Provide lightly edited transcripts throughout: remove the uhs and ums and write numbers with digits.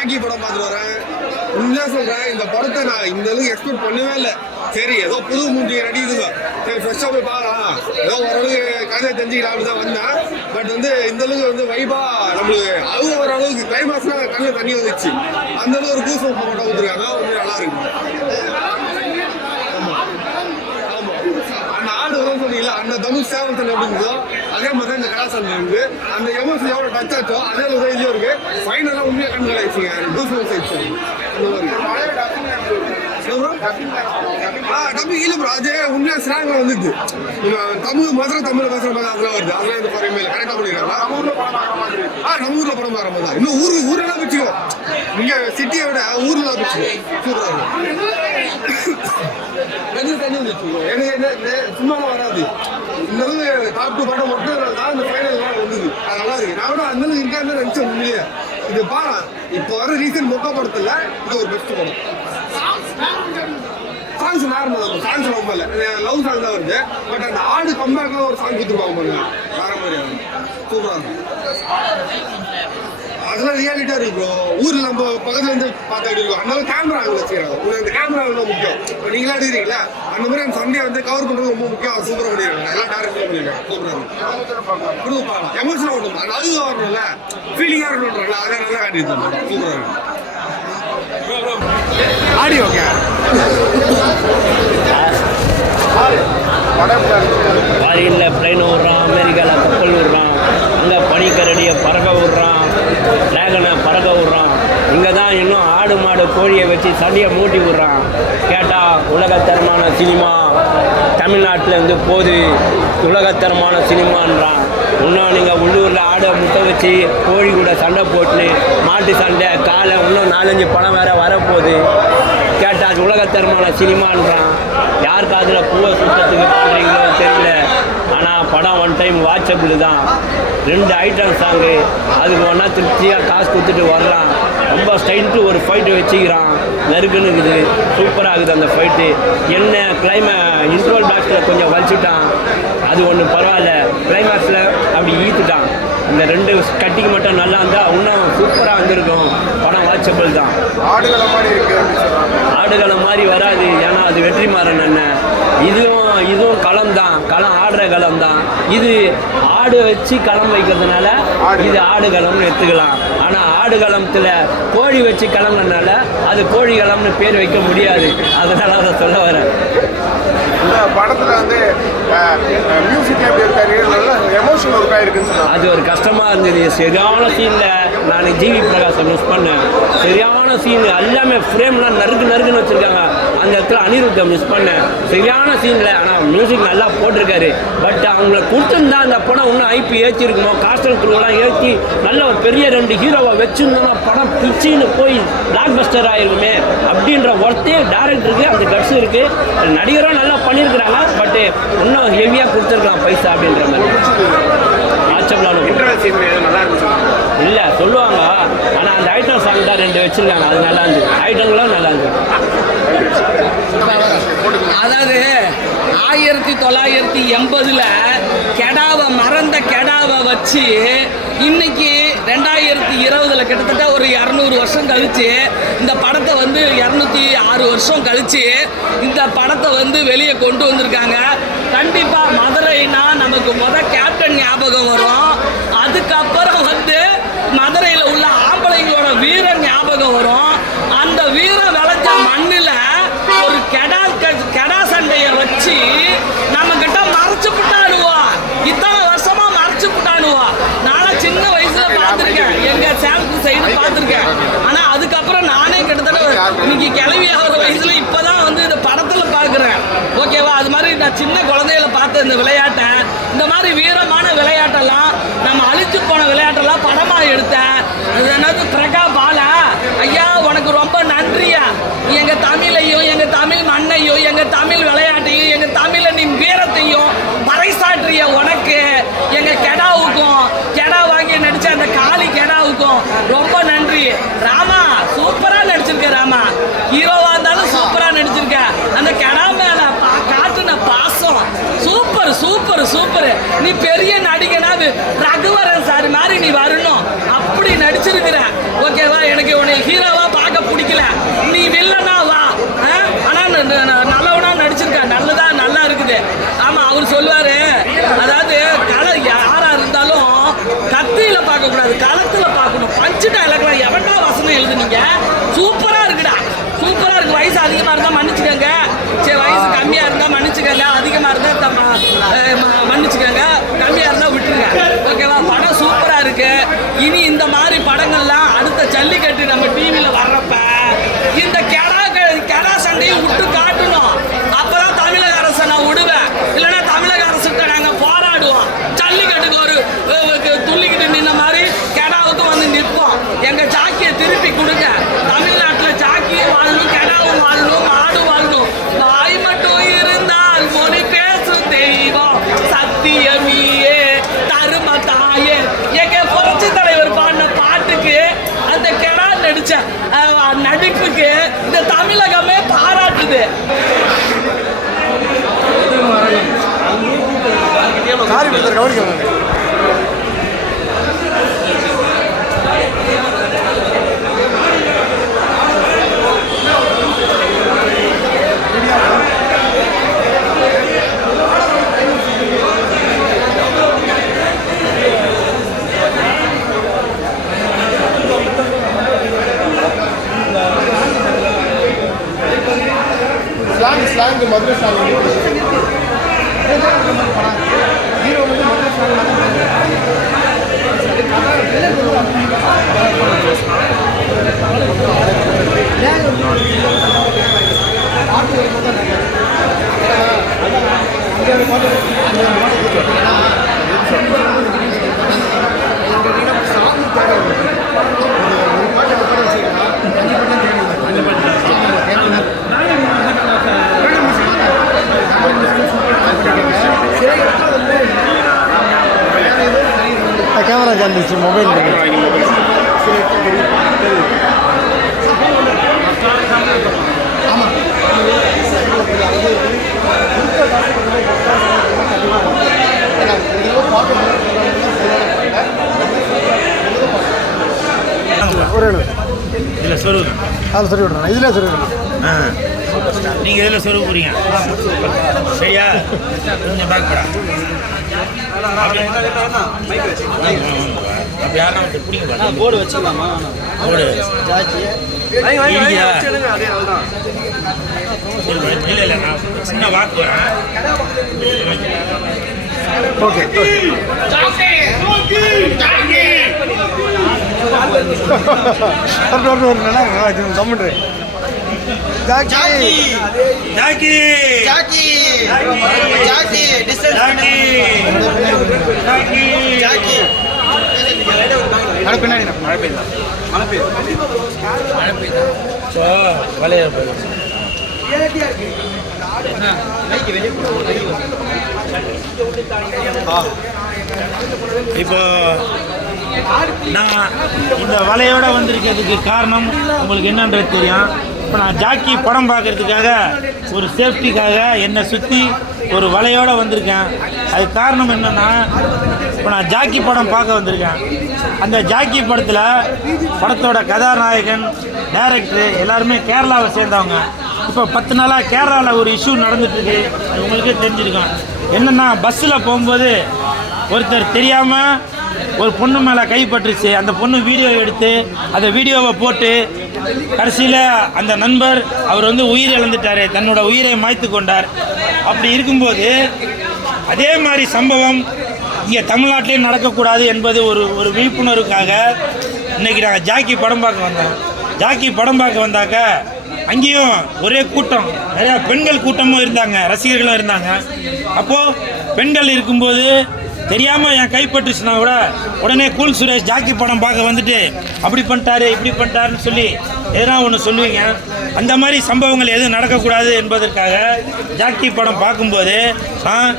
ராக்கி படம் பார்த்துட்டு வரேன். உண்மையா சொல்றேன், இந்த படத்தை நான் இந்த அளவுக்கு எக்ஸ்பெக்ட் பண்ணவே இல்லை. சரி ஏதோ புது மூஞ்சி நடிக்குதுங்க, சரி ஃப்ரெஷ்ஷாக போய் பார்க்கலாம், ஏதோ ஓரளவுக்கு கதையை தெரிஞ்சுக்கலாம்னு தான் வந்தேன். பட் வந்து இந்த அளவுக்கு வந்து வைபா நம்மளுக்கு அவங்க ஓரளவுக்கு கிளைமாக்ஸ்லாம் கண்ணில் தண்ணி வந்துச்சு. அந்த அளவுக்கு ஒரு கூஸ் படம் கொடுத்துருக்காங்க, வந்து நல்லா இருக்கு. அந்த ஆடு வரும் சொன்னீங்களா, அந்த தமிழ் சேவத்தில் எப்படி இருந்தோ அதே மாதிரி இந்த கலாச்சாரம் இருக்கு. அந்த எமோஷன் எவ்வளோ டச் ஆச்சோ அதே ஒரு இதுவும் இருக்கு. ஃபைனலாக உண்மையாக கண்டு ஆயிடுச்சுங்க, கூஸ் ஆயிடுச்சு. டப்பிங் இல்லை ப்ரோ, அது உண்மையா ஸ்லாங்ல வந்துச்சு. தமிழ் மதுரை தமிழ் பேசுற மாதிரி அதெல்லாம் வருது. அதெல்லாம் இந்த குறையுமே இல்லை, கரெக்டாக பண்ணிடுறாங்க. நம்ம ஊர்ல படம் வர மாதிரி தான். இன்னும் ஊரெல்லாம் வச்சுக்கோ, இங்க சிட்டியை விட ஊர்ல வச்சுக்கோ. எனக்கு சும்மா வராது. இந்த அளவு டாப் 2 படம் மட்டும் தான் இந்த ஃபைனல் வந்தது. அது நல்லா இருக்கு. நான் கூட அந்த அளவுக்கு இருக்கான்னு நினைச்சேன். உண்மையிலேயே இது இப்போ வர ரீசன்ட் மொக்க படத்துல இது ஒரு பெஸ்ட் படம். சாங்ஸ் நார்மல் தான், சாங்ஸ் ரொம்ப இல்லை, லவ் சாங் தான் வருது. பட் அந்த ஆடு கம்பேக்லாம் ஒரு சாங் கொடுத்துருப்பாங்க பாருங்க, வேற மாதிரி சூப்பராக இருக்கும். அதெல்லாம் ரியாலிட்டியா இருக்கு ப்ரோ. ஊர்ல நம்ம பக்கத்துல இருந்து பார்த்தா இருக்கும். அதனால கேமரா அங்கே வச்சுக்கிறாங்க. அந்த கேமரா ரொம்ப முக்கியம். இப்போ நீங்களா எடுக்கிறீங்களா அந்த மாதிரி அந்த சண்டே வந்து கவர் பண்றது ரொம்ப முக்கியம். சூப்பராக பண்ணிடுறாங்க, எல்லாம் டேரக்டா பண்ணிடுறாங்க. சூப்பராக இருக்கும், எமோஷனாக வரணும், அது அதுவும் வரணும்ல, ஃபீலிங்காக இருக்கணும்ன்றாங்களா, அதை நல்லா காட்டியிருந்தாங்க. சூப்பராக இருக்கும். ஆடியோ ஃபாரினில் பிளைன் விட்றான், அமெரிக்காவில் கப்பல் விட்றான், அங்கே பனிக்கரடியை பறக்க விட்றான், டிராகனை பறக்க விட்றான். இங்கே தான் இன்னும் ஆடு மாடு கோழியை வச்சு சண்டையை மூட்டி விட்றான். கேட்டால் உலகத்தரமான சினிமா தமிழ்நாட்டிலேருந்து போகுது, உலகத்தரமான சினிமான்றான். இன்னும் நீங்கள் உள்ளூரில் ஆடை முட்டை வச்சு கோழி கூட சண்டை போட்டு மாட்டு சண்டை காலை இன்னும் 4-5 படம் வேறு வரப்போகுது. கேட்டால் அது உலகத்தரமான சினிமான்றான். யாருக்கு அதில் பூவை சுத்தத்துக்கு பண்ணுறீங்களோ தெரியல. ஆனால் படம் ஒன் டைம் வாட்சபிள் தான். 2 ஐட்டம் சாங்கு, அதுக்கு ஒன்றா திருப்தியாக காசு கொடுத்துட்டு வரலாம். ரொம்ப ஸ்டைல்ட்டு ஒரு ஃபைட்டு வச்சுக்கிறான், நெருக்குன்னு இருக்குது, சூப்பராக இருக்குது அந்த ஃபைட்டு. என்ன இன்ட்ரோல் பாக்ஸில் கொஞ்சம் வலிச்சுட்டான், அது ஒன்று பரவாயில்ல. கிளைமேக்ஸில் அப்படி ஈத்துட்டான். இந்த 2 கட்டிக்கு மட்டும் நல்லா இருந்தால் இன்னும் சூப்பராக வந்திருக்கும். படம் வாட்சபிள் தான். ஆடுகளம் மாதிரி வராது, ஏன்னா அது வெற்றிமாறன் அண்ணன். இதுவும் களம் தான், களம் ஆடுற களம் தான். இது ஆடு வச்சு களம் வைக்கிறதுனால இது ஆடுகளம்னு எடுத்துக்கலாம். ஆனால் ஆடுகளத்தில் கோழி வச்சு களம்னால அது கோழி களம்னு பேர் வைக்க முடியாது. அதனால அதை சொல்ல வரேன். இந்த படத்தில் வந்து மியூசிக் எமோஷனல் ஒர்க்காக இருக்குன்னு சொன்னாங்க. அது ஒரு கஷ்டமாக இருந்தது. சரியான சீனில் நான் ஜிவி பிரகாஷை மிஸ் பண்ணேன். சரியான சீன், எல்லாமே ஃப்ரேம்லாம் நறுக்குன்னு வச்சுருக்காங்க. அந்த இடத்துல அனிருத்தை மிஸ் பண்ணேன். சரியான சீனில். ஆனால் மியூசிக் நல்லா போட்டிருக்காரு. பட் அவங்கள கொடுத்துருந்தா அந்த படம் இன்னும் ஐபி ஏற்றிருக்கணும். காஸ்டல் குரூவெல்லாம் ஏற்றி நல்ல ஒரு பெரிய 2 ஹீரோவை வச்சுருந்தோம்னா படம் பிச்சின்னு போய் பிளாக் பஸ்டர் ஆகிருக்குமே அப்படின்ற ஒர்த்தே டேரக்டருக்கு அந்த கட்ஸ் இருக்குது. நடிகரும் நல்லா பண்ணியிருக்கிறாங்க. பட்டு இன்னும் ஹெவியாக கொடுத்துருக்கலாம் பைசா அப்படின்ற மாதிரி. இல்லை சொல்லுவாங்க, ஆனால் அந்த ஐட்டம் சாங் தான் 2 வச்சுருக்காங்க, அது நல்லா இருந்துச்சு. ஐட்டங்களும் நல்லா இருந்துச்சு. அதாவது 1980 கெடாவை மறந்த கெடாவை வச்சு இன்னைக்கு 2020 கிட்டத்தட்ட ஒரு 200 வருஷம் கழிச்சு இந்த படத்தை வந்து 206 வருஷம் கழிச்சு இந்த படத்தை வந்து வெளியே கொண்டு வந்திருக்காங்க. கண்டிப்பாக மதுரைனா நமக்கு கேப்டன் ஞாபகம் வரும். அதுக்கப்புறம் வந்து மதுரையில் உள்ள ஆம்பளைங்களோட வீரன் ஞாபகம் வரும். அந்த வீரம் விளைஞ்ச மண்ணில் ஒரு கெடா சண்டையை வச்சு நம்ம கிட்ட மறைச்சு புட்டானுவா. இத்தனை வருஷமா மறைச்சு புட்டானுவா. நானும் சின்ன வயசுல பார்த்துருக்கேன், எங்க சேலத்து சைடு பார்த்துருக்கேன். ஆனா அதுக்கப்புறம் நானே கிட்டத்தட்ட இன்னைக்கு கிளவி ஆகிற வயசுல இப்பதான் வந்து இந்த படத்துல பார்க்குறேன். ஓகேவா? அது மாதிரி நான் சின்ன குழந்தையில பார்த்த இந்த விளையாட்டை, இந்த மாதிரி வீரமான விளையாட்டெல்லாம் நம்ம அழிச்சு போன விளையாட்டெல்லாம் படமாக எடுத்தேன். அது என்னது பிரகா பாலா ஐயா, உனக்கு ரொம்ப நன்றியா. எங்கள் தமிழையும் எங்கள் தமிழ் மண்ணையும் எங்கள் தமிழ் விளையாட்டையும் எங்கள் தமிழனின் வீரத்தையும் பறைசாற்றிய உனக்கு, எங்கள் கெடாவுக்கும் கெடா வாங்கி நடித்த அந்த காளி கெடாவுக்கும் ரொம்ப நன்றி. ராமா சூப்பராக நடிச்சிருக்க. ராமா ஹீரோவாக இருந்தாலும் சூப்பராக நடிச்சிருக்க. அந்த கெடா மேலே காட்டுன பாசம் சூப்பர் சூப்பர் சூப்பர். நீ பெரிய நடிகனா ரகுவரன் சார் மாதிரி நீ வரணும், அப்படி நடிச்சிருக்கிற. ஓகேவா? எனக்கு உன்னை தானே எழுதுனீங்க. சூப்பரா இருக்குடா, சூப்பரா இருக்கு. வயசு அதிகமா இருந்தா மன்னிச்சுக்கோங்க, சரி வயசு கம்மியா இருந்தா மன்னிச்சுக்கோங்க, அதிகமா இருந்தா மன்னிச்சுக்கோங்க, கம்மியா இருந்தா விட்டுருங்க. ஓகேவா? படம் சூப்பரா இருக்கு. இனி இந்த மாதிரி படங்கள்லாம் அடுத்த ஜல்லிக்கட்டு நம்ம டிவியில வர்றப்ப இந்த கெடா சண்டையை விட்டு காட்டணும். அப்பதான் தமிழக அரசை நான் விடுவேன், இல்லைன்னா தமிழக அரசுக்கு நாங்க போராடுவோம். ஜல்லிக்கட்டுக்கு ஒரு துள்ளிக்கிட்டு நின்ன மாதிரி கெடாவுக்கு வந்து நிற்போம். எங்க ஜாக்கியை திருப்பி கொடுங்க. தமிழ்நாட்டில் ஜாக்கியும் வாழணும், கெடாவும் வாழணும், மாடு வாழணும். வாய் மட்டும் இருந்தால் மொழி பேசும் தெய்வம் சத்தியமியே தரும தாயே. எங்க புரட்சி தலைவர் பாடின பாட்டுக்கு அந்த கெடா நடிச்ச நடிப்புக்கு இந்த தமிழகமே பாராட்டுது. ஸ்லாங் மதுரை ஸ்லாங் ஹீரோ வந்து மதுரை கேமரா காந்துச்சு மொபைல் இதில் சொருகு அதில் சொல்லி விட்றேன், இதில் சொல்லி விட்றேன். நீங்கள் இதில் சொருகு போகிறீங்க சரியா? கொஞ்சம் பேக் படா அப்படி யாரும் பிடிக்க போர்டு வச்சுக்கலாமா? போடு இல்லை இல்லை நான் சின்ன வாக்கு வரேன். ஓகே நல்லா கம்முன்றேன். Jackie Jackie Jackie Jackie distance Jackie Jackie Jackie மழை பின்னாடி மழை பெய்யுது ஸோ வலைய போயிடும். இப்போ நான் இந்த வலையோட வந்திருக்கிறதுக்கு காரணம் உங்களுக்கு என்னன்றது தெரியும். இப்போ நான் ஜாக்கி படம் பார்க்கறதுக்காக ஒரு சேஃப்டிக்காக என்னை சுற்றி ஒரு வலையோடு வந்திருக்கேன். அதுக்கு காரணம் என்னென்னா, இப்போ நான் ஜாக்கி படம் பார்க்க வந்திருக்கேன். அந்த ஜாக்கி படத்தோட கதாநாயகன், டைரக்டரு எல்லாருமே கேரளாவை சேர்ந்தவங்க. இப்போ 10 நாளாக கேரளாவில் ஒரு இஷ்யூ நடந்துட்டுருக்கு. அது உங்களுக்கே தெரிஞ்சிருக்கும். என்னென்னா, பஸ்ஸில் போகும்போது ஒருத்தர் தெரியாமல் ஒரு பொண்ணு மேலே கைப்பற்றுச்சு. அந்த பொண்ணு வீடியோ எடுத்து அந்த வீடியோவை போட்டு கடைசியில் அந்த நண்பர் அவர் உயிர் இழந்துட்டார், தன்னோட உயிரை மாய்த்து கொண்டார். அப்படி இருக்கும்போது அதே மாதிரி சம்பவம் இங்கே தமிழ்நாட்டிலே நடக்கக்கூடாது என்பது ஒரு விழிப்புணர்வுக்காக இன்றைக்கி நாங்கள் ஜாக்கி படம் பார்க்க வந்தோம். ஜாக்கி படம் பார்க்க வந்தாக்க அங்கேயும் ஒரே கூட்டம், நிறையா பெண்கள் கூட்டமும் இருந்தாங்க, ரசிகர்களும் இருந்தாங்க. அப்போது பெண்கள் இருக்கும்போது தெரியாமல் என் கைப்பற்றுச்சுன்னா கூட உடனே கூல் சுரேஷ் ஜாக்கி படம் பார்க்க வந்துட்டு அப்படி பண்ணிட்டாரு இப்படி பண்ணிட்டாருன்னு சொல்லி எதனா ஒன்று சொல்லுவீங்க. அந்த மாதிரி சம்பவங்கள் எதுவும் நடக்கக்கூடாது என்பதற்காக ஜாக்கி படம் பார்க்கும்போது நான்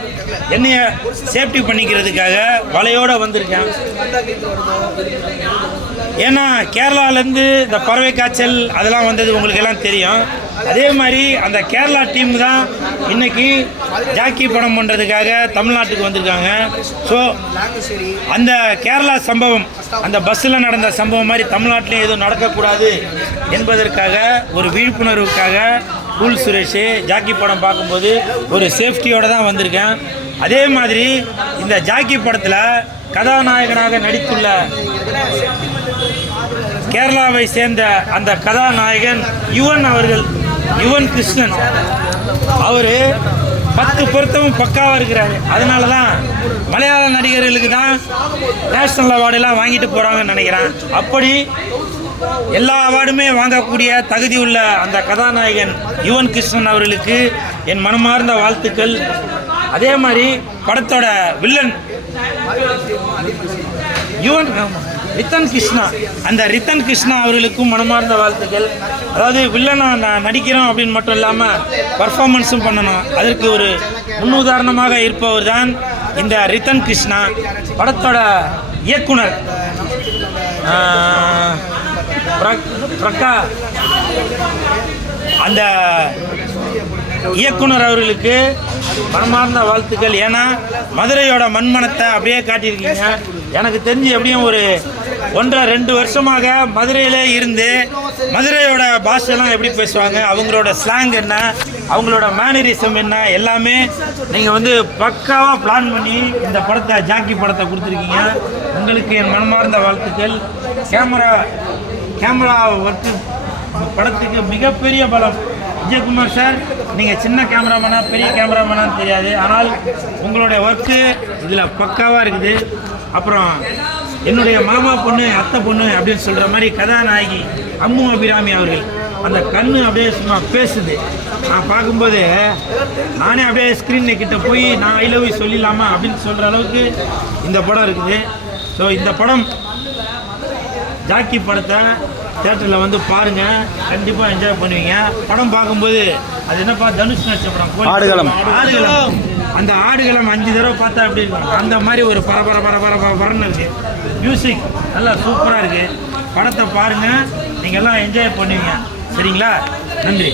என்னைய சேஃப்டி பண்ணிக்கிறதுக்காக வலையோடு வந்திருக்கேன். ஏன்னா கேரளாவிலேருந்து இந்த பறவை காய்ச்சல் அதெல்லாம் வந்தது உங்களுக்கு எல்லாம் தெரியும். அதே மாதிரி அந்த கேரளா டீம் தான் இன்றைக்கி ஜாக்கி படம் பண்ணுறதுக்காக தமிழ்நாட்டுக்கு வந்திருக்காங்க. ஸோ அந்த கேரளா சம்பவம், அந்த பஸ்ஸில் நடந்த சம்பவம் மாதிரி தமிழ்நாட்டிலையும் எதுவும் நடக்கக்கூடாது என்பதற்காக ஒரு விழிப்புணர்வுக்காக கூல் சுரேஷ் ஜாக்கி படம் பார்க்கும்போது ஒரு சேஃப்டியோடு தான் வந்திருக்கேன். அதே மாதிரி இந்த ஜாக்கி படத்தில் கதாநாயகனாக நடித்துள்ள கேரளாவை சேர்ந்த அந்த கதாநாயகன் யுவன் கிருஷ்ணன் அவர் 10 பொருத்தமும் பக்காவாக இருக்கிறாரு. அதனால தான் மலையாள நடிகர்களுக்கு தான் நேஷ்னல் அவார்டெல்லாம் வாங்கிட்டு போகிறாங்கன்னு நினைக்கிறேன். அப்படி எல்லா அவார்டுமே வாங்கக்கூடிய தகுதி உள்ள அந்த கதாநாயகன் யுவன் கிருஷ்ணன் அவர்களுக்கு என் மனமார்ந்த வாழ்த்துக்கள். அதே மாதிரி படத்தோட வில்லன் ரித்தன் கிருஷ்ணா அவர்களுக்கும் மனமார்ந்த வாழ்த்துக்கள். அதாவது வில்லனா நான் நடிக்கிறோம் அப்படின்னு மட்டும் இல்லாமல் பர்ஃபார்மன்ஸும் பண்ணணும். அதற்கு ஒரு முன்னுதாரணமாக இருப்பவர் தான் இந்த ரித்தன் கிருஷ்ணா. படத்தோட இயக்குனர் அந்த இயக்குனர் அவர்களுக்கு மனமார்ந்த வாழ்த்துக்கள். ஏன்னா மதுரையோட மண்மனத்தை அப்படியே காட்டியிருக்கீங்க. எனக்கு தெரிஞ்சு எப்படியும் ஒரு 1.5-2 வருஷமாக மதுரையிலே இருந்து மதுரையோட பாஷைலாம் எப்படி பேசுவாங்க, அவங்களோட ஸ்லாங் என்ன, அவங்களோட மேனரிசம் என்ன, எல்லாமே நீங்கள் வந்து பக்காவாக பிளான் பண்ணி இந்த படத்தை ஜாக்கி படத்தை கொடுத்துருக்கீங்க. உங்களுக்கு என் மனமார்ந்த வாழ்த்துக்கள். கேமரா ஒர்க்கு படத்துக்கு மிகப்பெரிய பலம். விஜயகுமார் சார், நீங்கள் சின்ன கேமராமேனா பெரிய கேமராமேனான்னு தெரியாது, ஆனால் உங்களுடைய ஒர்க்கு இதில் பக்காவாக இருக்குது. அப்புறம் என்னுடைய மாமா பொண்ணு அத்தை பொண்ணு அப்படின்னு சொல்கிற மாதிரி கதாநாயகி அம்மு அபிராமி அவர்கள் அந்த கண்ணு அப்படியே சும்மா பேசுது. நான் பார்க்கும்போது நானே அப்படியே ஸ்க்ரீன் கிட்ட போய் நான் ஐ லவ் யூ சொல்லிடலாமா அப்படின்னு சொல்கிற அளவுக்கு இந்த படம் இருக்குது. ஸோ இந்த படம் ஜாக்கி படத்தை தியேட்டரில் வந்து பாருங்கள், கண்டிப்பாக என்ஜாய் பண்ணுவீங்க. படம் பார்க்கும்போது அது என்னப்பா தனுஷ் நடிச்ச படம் ஆடுகளம். அந்த ஆடுகளம் 5 தடவை பார்த்தா எப்படி இருக்கும், அந்த மாதிரி ஒரு பரபரன்னு இருக்குது. மியூசிக் நல்லா சூப்பராக இருக்குது. படத்தை பாருங்கள், நீங்கள் எல்லாம் என்ஜாய் பண்ணுவீங்க. சரிங்களா? நன்றி.